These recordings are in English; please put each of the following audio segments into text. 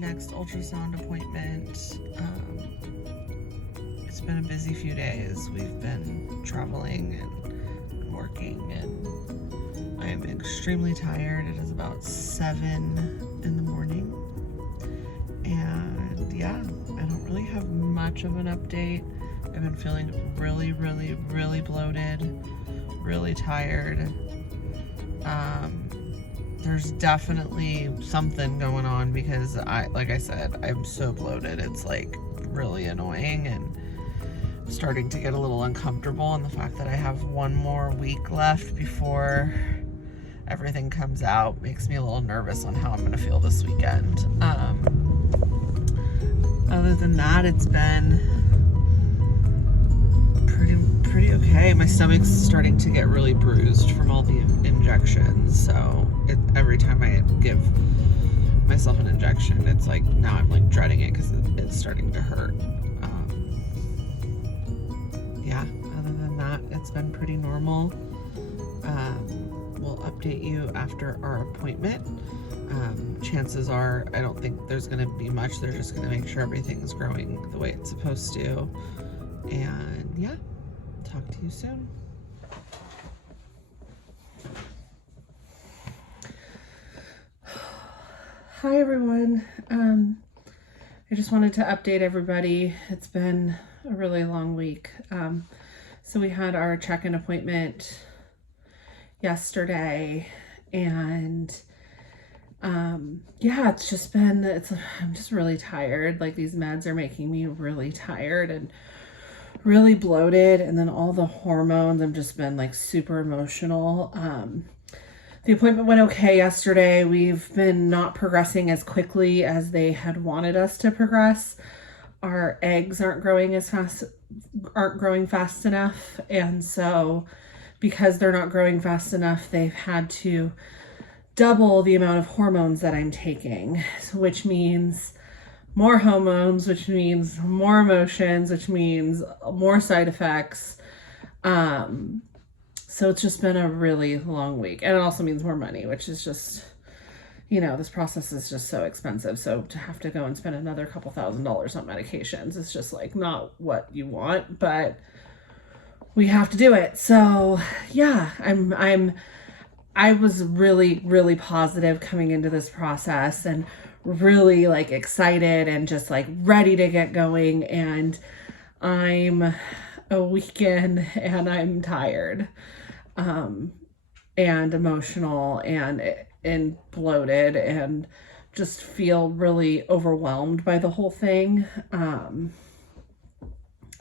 next ultrasound appointment. It's been a busy few days. We've been traveling and working, and I am extremely tired. It is about 7 in the morning, and yeah, I don't really have much of an update. I've been feeling really bloated, really tired. There's definitely something going on because like I said, I'm so bloated. It's like really annoying, and I'm starting to get a little uncomfortable. And the fact that I have one more week left before everything comes out makes me a little nervous on how I'm going to feel this weekend. Other than that, it's been pretty okay. My stomach's starting to get really bruised from all the injections, so every time I give myself an injection, it's like now I'm like dreading it because it's starting to hurt. Yeah, other than that, it's been pretty normal. We'll update you after our appointment. Chances are I don't think there's going to be much. They're just going to make sure everything's growing the way it's supposed to. And yeah, talk to you soon. Hi everyone. I just wanted to update everybody. It's been a really long week. So we had our check-in appointment yesterday, and yeah, it's just been, I'm just really tired. Like, these meds are making me really tired and really bloated, and then all the hormones, I've just been like super emotional. The appointment went okay yesterday. We've been not progressing as quickly as they had wanted us to progress. Our eggs aren't growing fast enough, and so because they're not growing fast enough, they've had to double the amount of hormones that I'm taking, which means more hormones, which means more emotions, which means more side effects. So it's just been a really long week. And it also means more money, which is just, you know, this process is just so expensive. So to have to go and spend another couple $1,000s on medications is just like not what you want, but we have to do it. So yeah, I was really positive coming into this process, and really like excited and just like ready to get going. And I'm a week in and I'm tired, and emotional and bloated, and just feel really overwhelmed by the whole thing.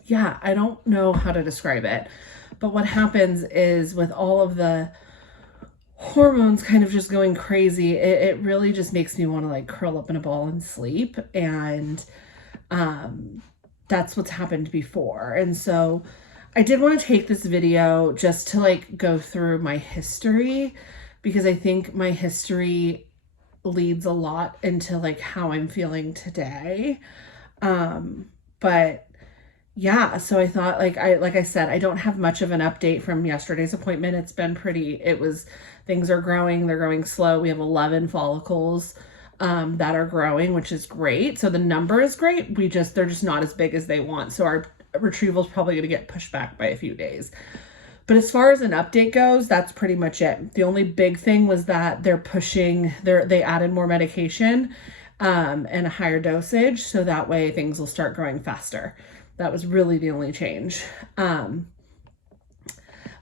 Yeah, I don't know how to describe it, but what happens is with all of the hormones kind of just going crazy, it really just makes me want to like curl up in a ball and sleep. And that's what's happened before. And so I did want to take this video just to like go through my history, because I think my history leads a lot into like how I'm feeling today. But yeah, so I thought, like I said, I don't have much of an update from yesterday's appointment. It's been things are growing, they're growing slow. We have 11 follicles that are growing, which is great. So the number is great. They're just not as big as they want. So our retrieval is probably going to get pushed back by a few days. But as far as an update goes, that's pretty much it. The only big thing was that they added more medication and a higher dosage, so that way things will start growing faster. That was really the only change.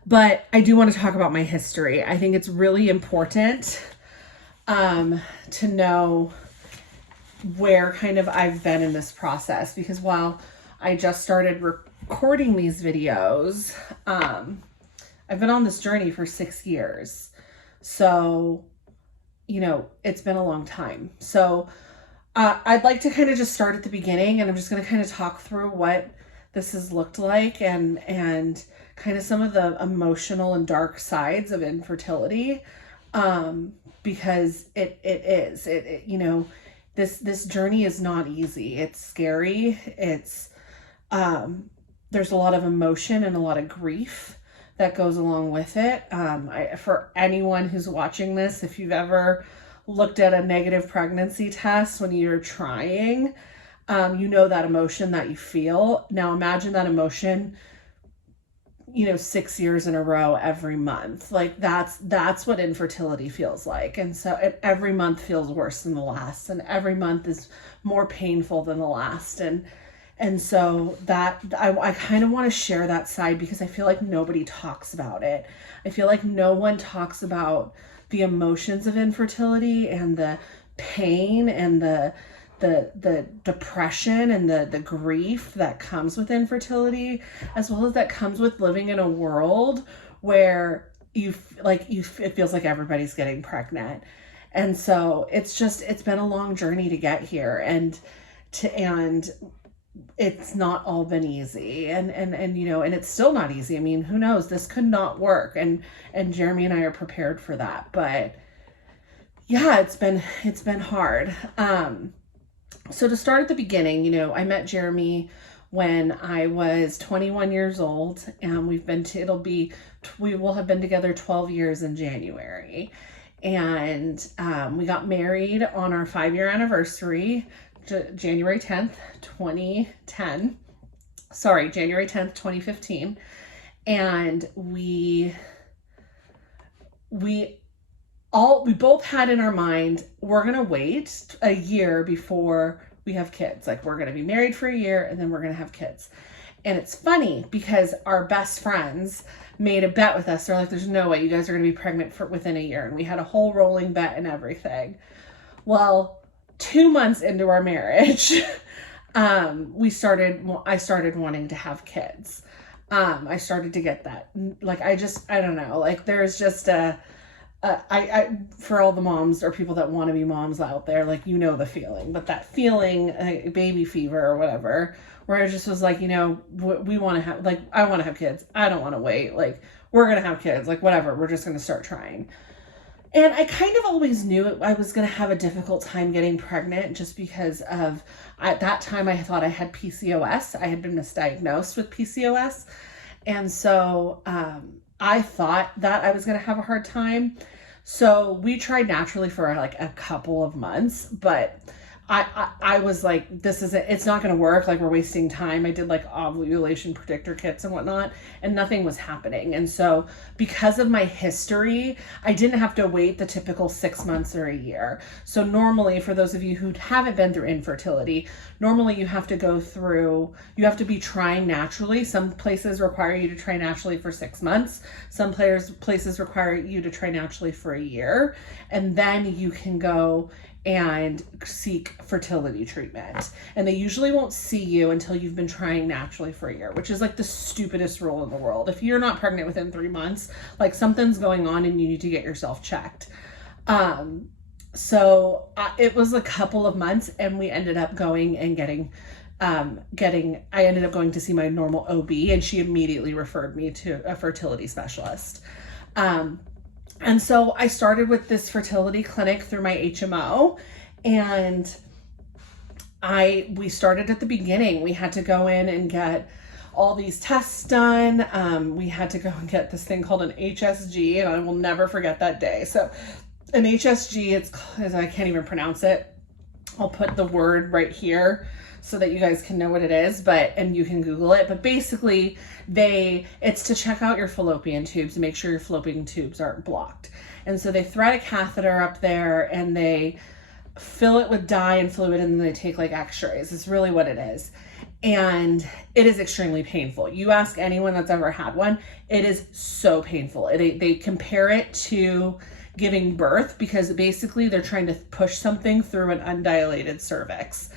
But I do want to talk about my history. I think it's really important to know where kind of I've been in this process, because while I just started recording these videos, I've been on this journey for 6 years. So, you know, it's been a long time. So I'd like to kind of just start at the beginning, and I'm just going to kind of talk through what this has looked like and kind of some of the emotional and dark sides of infertility, because it is, you know, this journey is not easy. It's scary. It's, there's a lot of emotion and a lot of grief that goes along with it. For anyone who's watching this, if you've ever looked at a negative pregnancy test when you're trying, you know that emotion that you feel. Now imagine that emotion, 6 years in a row every month. Like that's what infertility feels like. And so every month feels worse than the last, and every month is more painful than the last. And so that I kind of want to share that side because I feel like nobody talks about it. I feel like no one talks about the emotions of infertility and the pain and the depression and the grief that comes with infertility, as well as that comes with living in a world where it feels like everybody's getting pregnant. And so it's been a long journey to get here, and it's not all been easy, and it's still not easy. I mean, who knows, this could not work, and Jeremy and I are prepared for that, but yeah, it's been hard. So to start at the beginning, I met Jeremy when I was 21 years old, and we will have been together 12 years in January. And we got married on our 5-year anniversary, January 10th, 2010. Sorry, January 10th, 2015. And we both had in our mind, we're going to wait a year before we have kids. Like, we're going to be married for a year and then we're going to have kids. And it's funny because our best friends made a bet with us. They're like, there's no way you guys are going to be pregnant within a year. And we had a whole rolling bet and everything. Well, 2 months into our marriage, I started wanting to have kids. I started to get that, like, I don't know, like, there's just for all the moms or people that want to be moms out there, like, the feeling, but that feeling, baby fever or whatever, where I just was like, we want to have, like, I want to have kids. I don't want to wait. Like, we're going to have kids, like, whatever. We're just going to start trying. And I kind of always knew I was going to have a difficult time getting pregnant just because of, at that time, I thought I had PCOS. I had been misdiagnosed with PCOS. And so, I thought that I was going to have a hard time. So we tried naturally for like a couple of months, but I was like, it's not going to work. Like, we're wasting time. I did like ovulation predictor kits and whatnot, and nothing was happening. And so because of my history, I didn't have to wait the typical 6 months or a year. So normally, for those of you who haven't been through infertility, normally you have to be trying naturally. Some places require you to try naturally for 6 months. Some places require you to try naturally for a year. And then you can go and seek fertility treatment. And they usually won't see you until you've been trying naturally for a year, which is like the stupidest rule in the world. If you're not pregnant within 3 months, like, something's going on and you need to get yourself checked. So it was a couple of months, and we ended up going and I ended up going to see my normal OB, and she immediately referred me to a fertility specialist. And so I started with this fertility clinic through my HMO, and we started at the beginning. We had to go in and get all these tests done. We had to go and get this thing called an HSG, and I will never forget that day. So an HSG, I can't even pronounce it. I'll put the word right here so that you guys can know what it is, and you can Google it. But basically, it's to check out your fallopian tubes and make sure your fallopian tubes aren't blocked. And so they thread a catheter up there and they fill it with dye and fluid, and then they take like x-rays. It's really what it is. And it is extremely painful. You ask anyone that's ever had one, it is so painful. They compare it to giving birth, because basically they're trying to push something through an undilated cervix.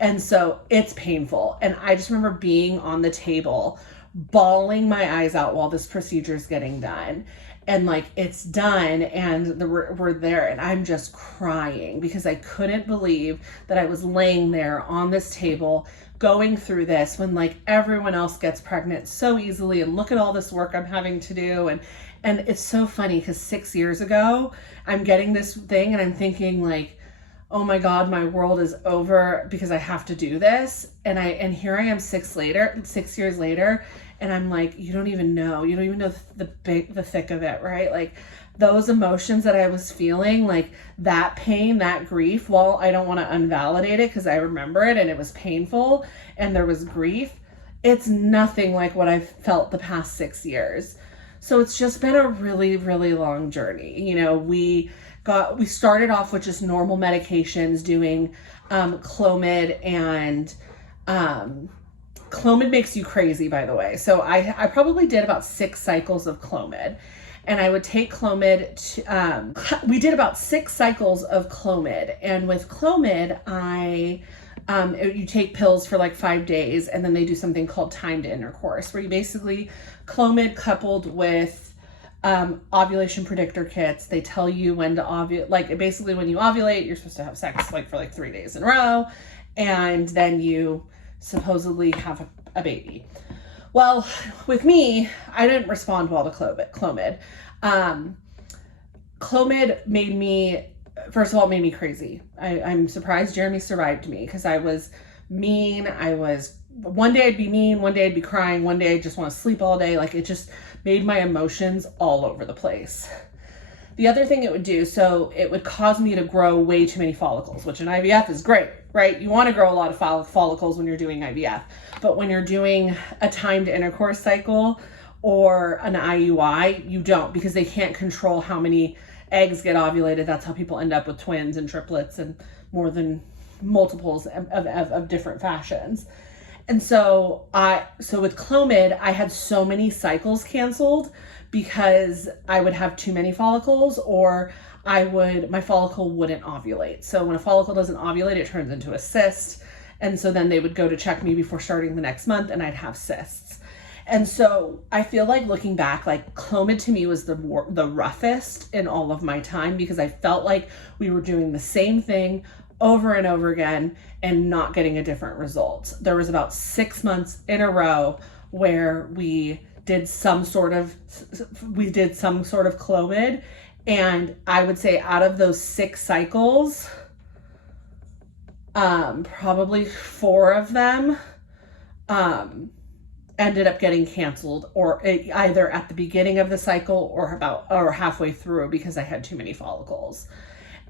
And so it's painful. And I just remember being on the table, bawling my eyes out while this procedure is getting done. And like, it's done, and we're there, and I'm just crying because I couldn't believe that I was laying there on this table going through this when like everyone else gets pregnant so easily, and look at all this work I'm having to do. And it's so funny because 6 years ago, I'm getting this thing and I'm thinking like, oh my God, my world is over because I have to do this. And here I am 6 years later, and I'm like, you don't even know the thick of it, right? Like, those emotions that I was feeling, like that pain, that grief, while I don't want to unvalidate it because I remember it and it was painful and there was grief, it's nothing like what I've felt the past 6 years. So it's just been a really, really long journey. You know, we started off with just normal medications, doing Clomid, and Clomid makes you crazy, by the way. So I probably did about 6 cycles of Clomid, and I would take Clomid to, we did about 6 cycles of Clomid, and with Clomid, you take pills for like 5 days, and then they do something called timed intercourse, where you basically, Clomid coupled with ovulation predictor kits. They tell you when to ovulate, like basically when you ovulate, you're supposed to have sex like for like 3 days in a row, and then you supposedly have a baby. Well, with me, I didn't respond well to Clomid. Clomid made me, first of all, it made me crazy. I'm surprised Jeremy survived me, because I was mean. One day I'd be mean, one day I'd be crying, one day I just want to sleep all day. Like, it just made my emotions all over the place. The other thing it would do, so it would cause me to grow way too many follicles, which in IVF is great, right? You want to grow a lot of follicles when you're doing IVF, but when you're doing a timed intercourse cycle or an IUI, you don't, because they can't control how many eggs get ovulated. That's how people end up with twins and triplets and more than multiples of different fashions. And so with Clomid, I had so many cycles canceled because I would have too many follicles, or my follicle wouldn't ovulate. So when a follicle doesn't ovulate, it turns into a cyst. And so then they would go to check me before starting the next month, and I'd have cysts. And so I feel like, looking back, like Clomid to me was the roughest in all of my time, because I felt like we were doing the same thing over and over again and not getting a different result. There was about 6 months in a row where we did some sort of Clomid, and I would say out of those 6 cycles, probably 4 of them ended up getting canceled, or either at the beginning of the cycle or halfway through, because I had too many follicles.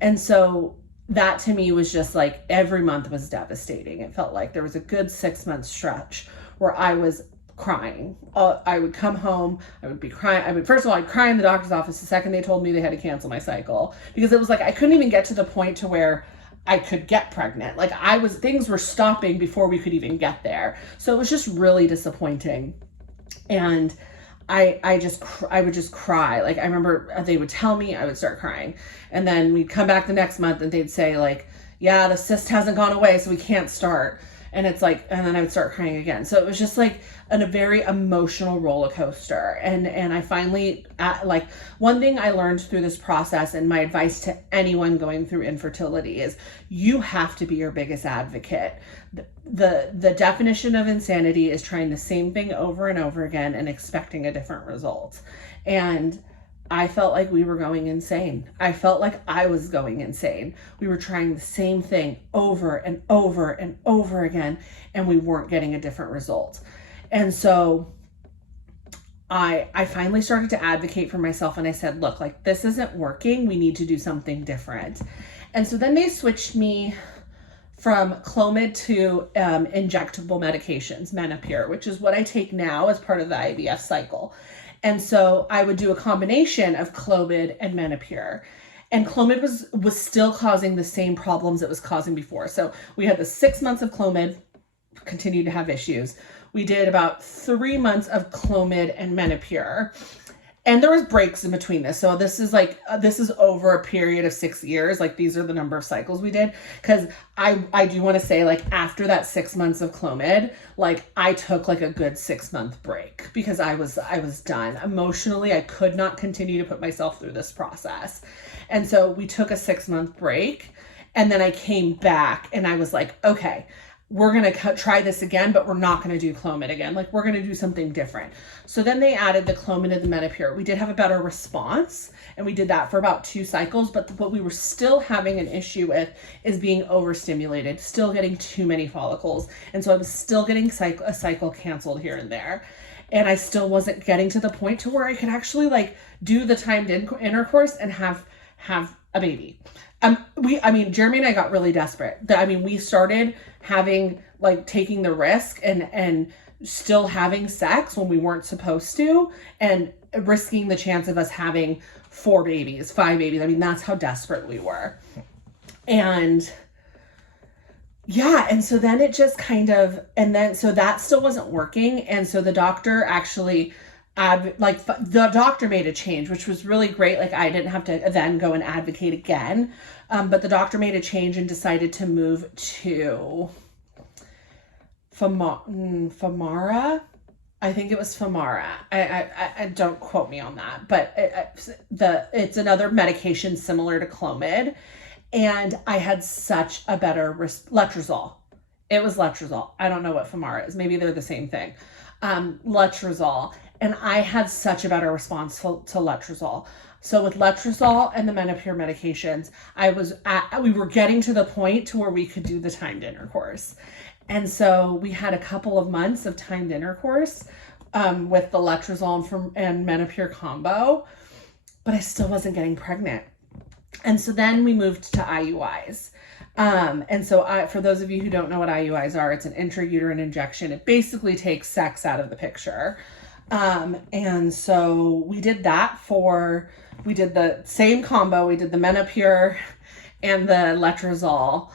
And so that to me was just like, every month was devastating. It felt like there was a good 6 month stretch where I was crying. I would come home, I would be crying. First of all, I'd cry in the doctor's office the second they told me they had to cancel my cycle, because it was like I couldn't even get to the point to where I could get pregnant. Like, things were stopping before we could even get there. So it was just really disappointing. And I would just cry. Like, I remember they would tell me, I would start crying. And then we'd come back the next month and they'd say, like, yeah, the cyst hasn't gone away, so we can't start. And it's like, and then I would start crying again. So it was just like a very emotional roller coaster. And I finally, like, one thing I learned through this process, and my advice to anyone going through infertility, is you have to be your biggest advocate. The definition of insanity is trying the same thing over and over again and expecting a different result. And I felt like we were going insane. I felt like I was going insane. We were trying the same thing over and over and over again, and we weren't getting a different result. And so I finally started to advocate for myself, and I said, look, like, this isn't working. We need to do something different. And so then they switched me from Clomid to injectable medications, Menopur, which is what I take now as part of the IVF cycle. And so I would do a combination of Clomid and Menopur. And Clomid was still causing the same problems it was causing before. So we had the 6 months of Clomid, continued to have issues. We did about 3 months of Clomid and Menopur. And there was breaks in between this. So this is over a period of 6 years. Like, these are the number of cycles we did. Because I do want to say, like, after that 6 months of Clomid, like, I took like a good 6 month break, because I was done. Emotionally, I could not continue to put myself through this process. And so we took a 6 month break, and then I came back and I was like, okay, we're going to try this again, but we're not going to do Clomid again. Like, we're going to do something different. So then they added the Clomid and the Menopur. We did have a better response, and we did that for about 2 cycles. But what we were still having an issue with is being overstimulated, still getting too many follicles. And so I was still getting a cycle canceled here and there. and I still wasn't getting to the point to where I could actually like do the timed intercourse and have a baby. Jeremy and I got really desperate. We started having like taking the risk and still having sex when we weren't supposed to, and risking the chance of us having 4 babies, 5 babies. I mean, that's how desperate we were. And yeah, and so then it just kind of, so that still wasn't working. And so the doctor actually, the doctor made a change, which was really great. Like I didn't have to then go and advocate again. But the doctor made a change and decided to move to Femara. I think it was Femara. I don't quote me on that, but it's another medication similar to Clomid. And I had such a better letrozole. It was letrozole. I don't know what Femara is. Maybe they're the same thing. Letrozole. And I had such a better response to letrozole. So with letrozole and the Menopur medications, we were getting to the point to where we could do the timed intercourse. And so we had a couple of months of timed intercourse with the letrozole and Menopur combo, but I still wasn't getting pregnant. And so then we moved to IUIs. And so for those of you who don't know what IUIs are, it's an intrauterine injection. It basically takes sex out of the picture. And so we did that we did the same combo. We did the Menopur and the letrozole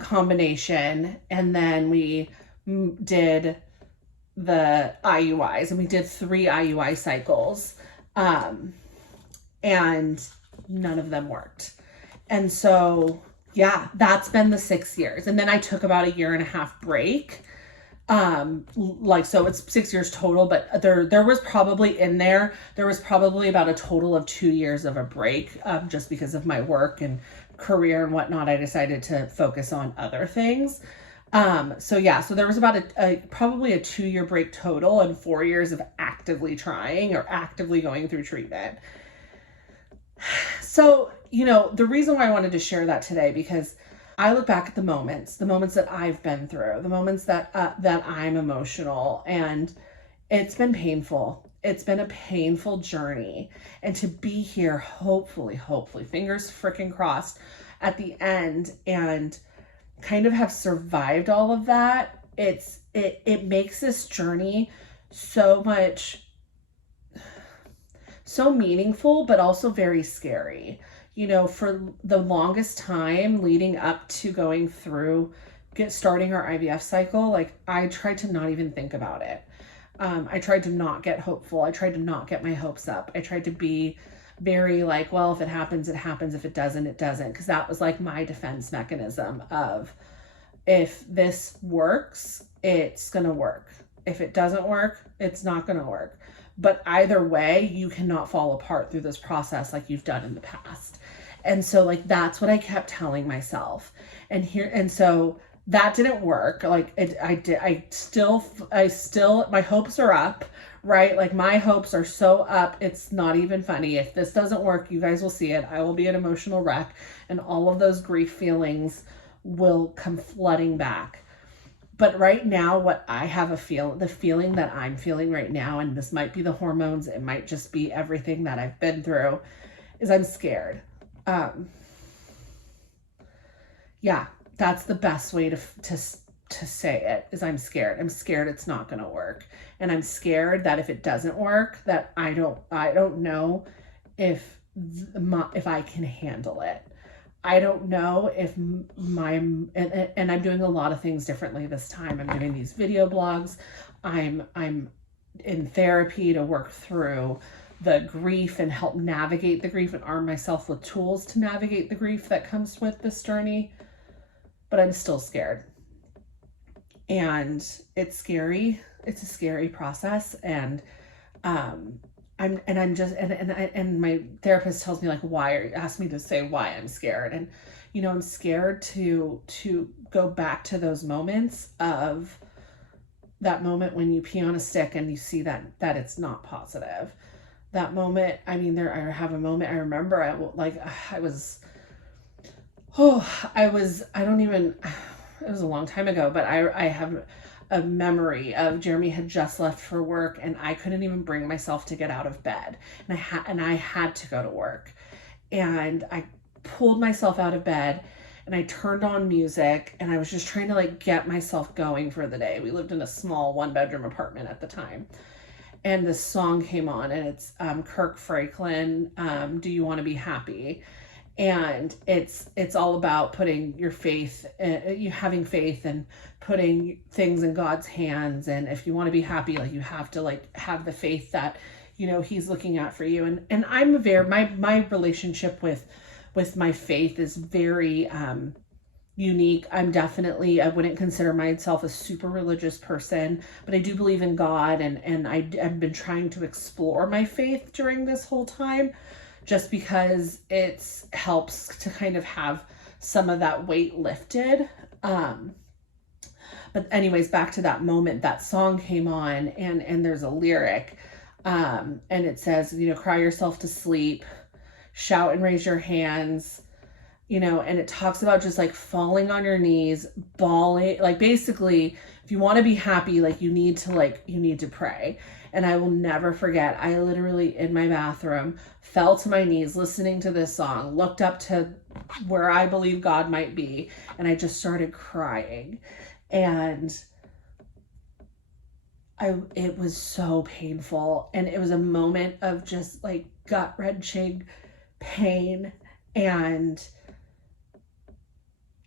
combination. And then we did the IUIs, and we did 3 IUI cycles. And none of them worked. And so, yeah, that's been the 6 years. And then I took about a 1.5 year break. So it's 6 years total, but there was probably about a total of 2 years of a break, just because of my work and career and whatnot. I decided to focus on other things. So there was about probably a 2-year break total and 4 years of actively trying or actively going through treatment. So, the reason why I wanted to share that today, because I look back at the moments that I've been through, the moments that I'm emotional, and it's been painful. It's been a painful journey. And to be here, hopefully, fingers freaking crossed, at the end and kind of have survived all of that, it makes this journey so meaningful, but also very scary. For the longest time leading up to going through, starting our IVF cycle, like I tried to not even think about it. I tried to not get hopeful. I tried to not get my hopes up. I tried to be very like, well, if it happens, it happens. If it doesn't, it doesn't. Because that was like my defense mechanism of, if this works, it's going to work. If it doesn't work, it's not going to work. But either way, you cannot fall apart through this process like you've done in the past. And so like, that's what I kept telling myself. And so that didn't work. Like I still, my hopes are up, right? Like my hopes are so up. It's not even funny. If this doesn't work, you guys will see it. I will be an emotional wreck, and all of those grief feelings will come flooding back. But right now, what I have the feeling that I'm feeling right now, and this might be the hormones, it might just be everything that I've been through, is I'm scared. That's the best way to say it, is I'm scared. I'm scared it's not going to work. And I'm scared that if it doesn't work, that I don't know if I can handle it. I don't know if and I'm doing a lot of things differently this time. I'm doing these video blogs. I'm in therapy to work through the grief and help navigate the grief and arm myself with tools to navigate the grief that comes with this journey. But I'm still scared. And it's scary. It's a scary process. And my therapist tells me, like, asked me to say why I'm scared. And, I'm scared to go back to those moments of that moment when you pee on a stick and you see that it's not positive. That moment, I have a moment, I remember it was a long time ago, but a memory of Jeremy had just left for work and I couldn't even bring myself to get out of bed. And I had to go to work. And I pulled myself out of bed and I turned on music and I was just trying to like get myself going for the day. We lived in a small 1-bedroom apartment at the time. And this song came on, and it's Kirk Franklin, Do You Want to Be Happy? And it's all about putting your faith, you having faith and putting things in God's hands. And if you want to be happy, like you have to like have the faith that, you know, he's looking out for you. And I'm a very, my relationship with my faith is very unique. I'm definitely, I wouldn't consider myself a super religious person, but I do believe in God, and I've been trying to explore my faith during this whole time, just because it helps to kind of have some of that weight lifted. But anyways, back to that moment, that song came on, and there's a lyric, and it says, you know, cry yourself to sleep, shout and raise your hands, you know, and it talks about just like falling on your knees, bawling, like basically if you want to be happy, like you need to pray. And I will never forget, I literally in my bathroom fell to my knees listening to this song, looked up to where I believe God might be, and I just started crying. And it was so painful, and it was a moment of just like gut-wrenching pain. And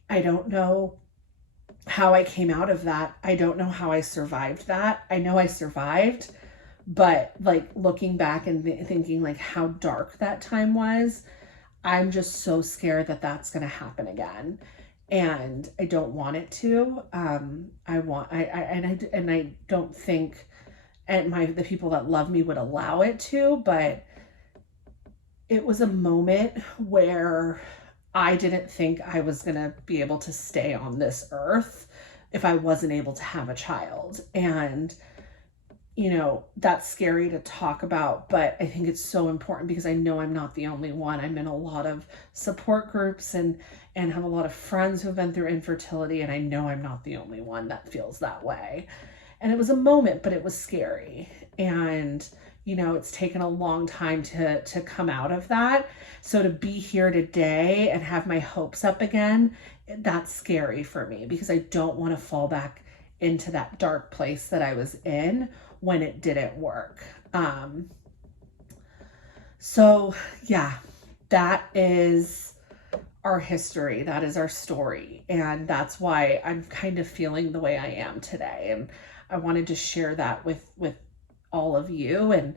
I don't know how I came out of that. I don't know how I survived that. I know I survived, but like looking back and thinking like how dark that time was, I'm just so scared that that's going to happen again. And I don't want it to. I don't think, and the people that love me would allow it to, but it was a moment where I didn't think I was going to be able to stay on this earth if I wasn't able to have a child. And, you know, that's scary to talk about, but I think it's so important because I know I'm not the only one. I'm in a lot of support groups and have a lot of friends who have been through infertility, and I know I'm not the only one that feels that way. And it was a moment, but it was scary. And you know, it's taken a long time to come out of that. So to be here today and have my hopes up again, that's scary for me because I don't want to fall back into that dark place that I was in when it didn't work. So yeah, that is our history. That is our story. And that's why I'm kind of feeling the way I am today. And I wanted to share that with all of you, and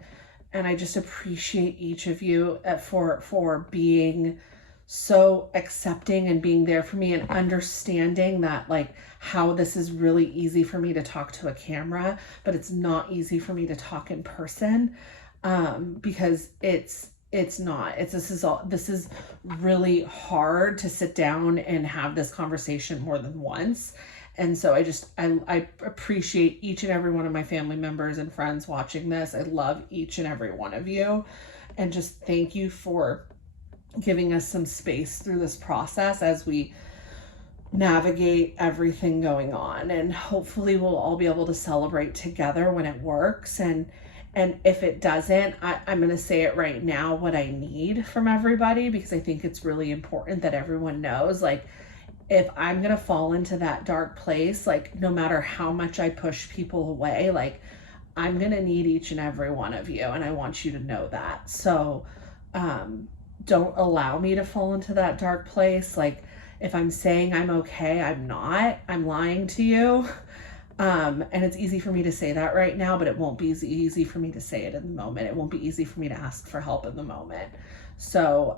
I just appreciate each of you for being so accepting and being there for me and understanding that like how this is really easy for me to talk to a camera, but it's not easy for me to talk in person, because this is really hard to sit down and have this conversation more than once. And so I appreciate each and every one of my family members and friends watching this. I love each and every one of you. And just thank you for giving us some space through this process as we navigate everything going on. And hopefully we'll all be able to celebrate together when it works. And if it doesn't, I'm going to say it right now, what I need from everybody, because I think it's really important that everyone knows, like, if I'm going to fall into that dark place, like no matter how much I push people away, like I'm going to need each and every one of you. And I want you to know that. So, don't allow me to fall into that dark place. Like if I'm saying I'm okay, I'm not, I'm lying to you. And it's easy for me to say that right now, but it won't be easy for me to say it in the moment. It won't be easy for me to ask for help in the moment. So,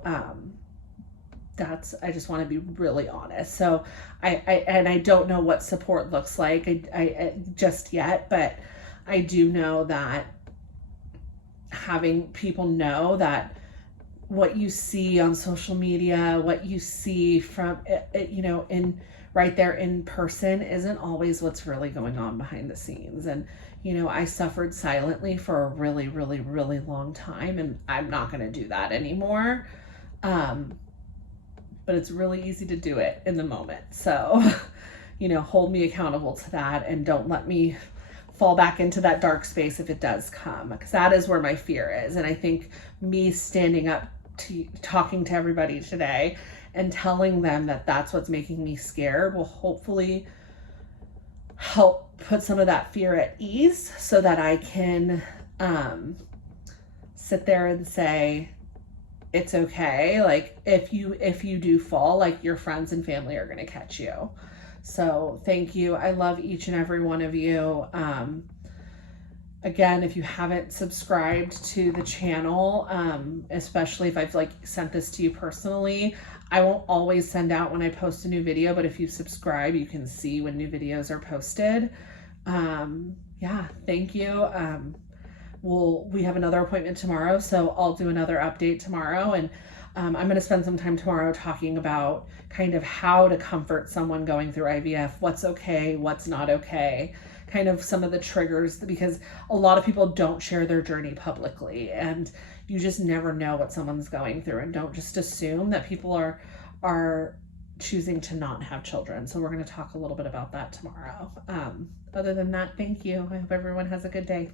I just want to be really honest. So I don't know what support looks like I just yet, but I do know that having people know that what you see on social media, what you see from you know, in right there in person isn't always what's really going on behind the scenes. And, you know, I suffered silently for a really, really, really long time, and I'm not going to do that anymore. But it's really easy to do it in the moment. So you know, hold me accountable to that and don't let me fall back into that dark space if it does come, because that is where my fear is. And I think me standing up to talking to everybody today and telling them that that's what's making me scared will hopefully help put some of that fear at ease, so that I can sit there and say, it's okay. Like if you do fall, like your friends and family are going to catch you. So thank you. I love each and every one of you. Again, if you haven't subscribed to the channel, especially if I've like sent this to you personally, I won't always send out when I post a new video, but if you subscribe, you can see when new videos are posted. Yeah, thank you. We have another appointment tomorrow, so I'll do another update tomorrow. And I'm going to spend some time tomorrow talking about kind of how to comfort someone going through IVF, what's okay, what's not okay, kind of some of the triggers, because a lot of people don't share their journey publicly, and you just never know what someone's going through, and don't just assume that people are choosing to not have children. So we're going to talk a little bit about that tomorrow. Other than that, thank you. I hope everyone has a good day.